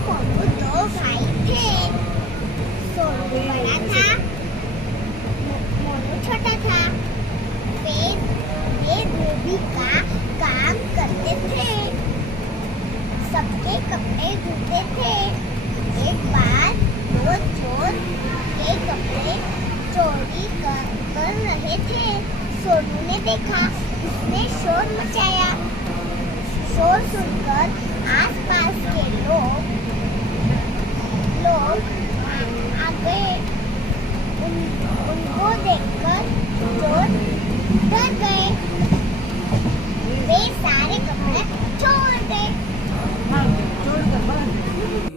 मोनू दो भाई थे। सोनू बड़ा था, मोनू छोटा था। वे धोबी का काम करते थे, सबके कपड़े धोते थे। एक बार दो चोर के कपड़े चोरी कर रहे थे। सोनू ने देखा, उसने शोर मचाया। शोर सुनकर आसपास के लोग आ गए। उनको देखकर चोर